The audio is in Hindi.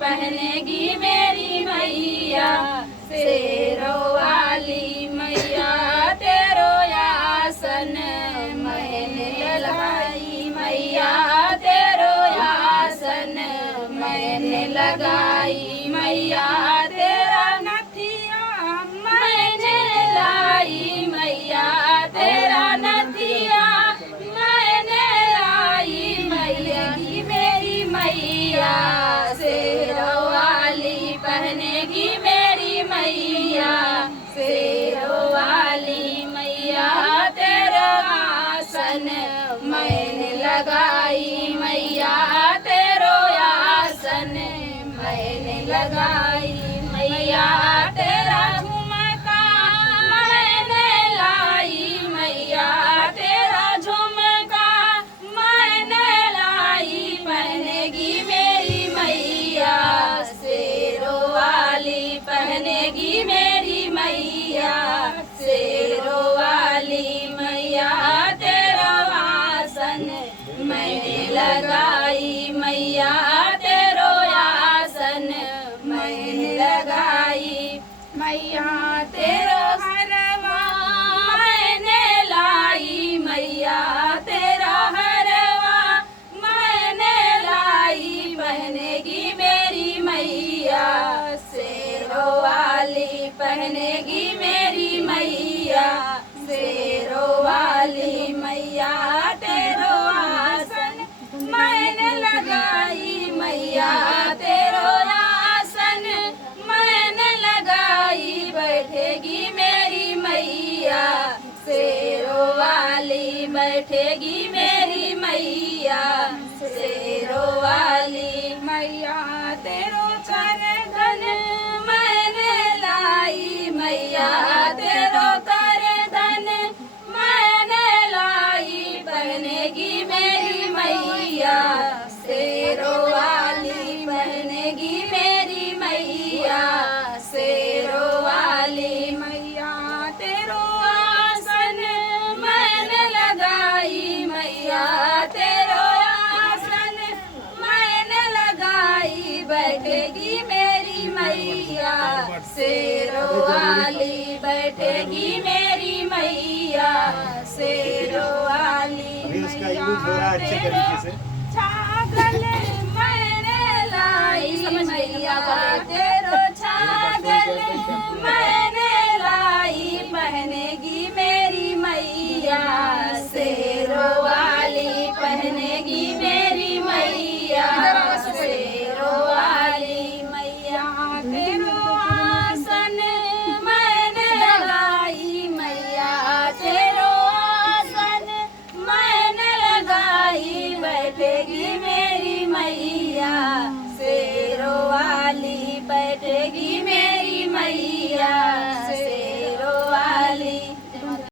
पहनेगी मेरी मैया शेरों वाली मैया तेरो आसन मैंने लगाई मैया तेरो आसन मैंने लगाई मैया तेरा नथिया मैंने लाई मैया तेरा नथिया मैंने लाई मैया की मेरी मैया शेरों वाली पहनेगी मेरी मैया शेरों वाली मैया तेरा आसन मैंने लगाई मैया तेरो आसन मैंने लगाई मैया तेरा झुमका मैंने लाई मैया तेरा झुमका मैंने लाई पहनेगी मेरी मैया शेरों वाली पहनेगी मेरी मैया शेरों वाली मैया तेरा आसन मैंने लगाई मैया तेरो आसन मैंने लगाई मैया तेरा हरवा मैंने लाई मैया तेरा हरवा मैंने लाई पहनेगी मेरी मैया शेरों वाली पहनेगी मेरी मैया शेरों वाली मैया तेरो आसन मैंने लगाई मैया तेरो आसन मैंने लगाई बैठेगी मेरी मैया शेरों वाली बैठेगी मेरी मैया शेरों वाली मैया तेरो करधन मैंने लाई मैया तेरो करधन मैंने लाई पहनेगी मेरी मैया शेरों वाली पहनेगी मेरी मैया शेरों वाली मैया तेरो आसन मैंने लगाई मैया तेरो आसन मैंने लगाई बैठेगी मेरी मैया शेरों वाली बैठेगी मेरी मैया शेरों वाली अभी उसका यूज हो रहा है अच्छे तरीके से।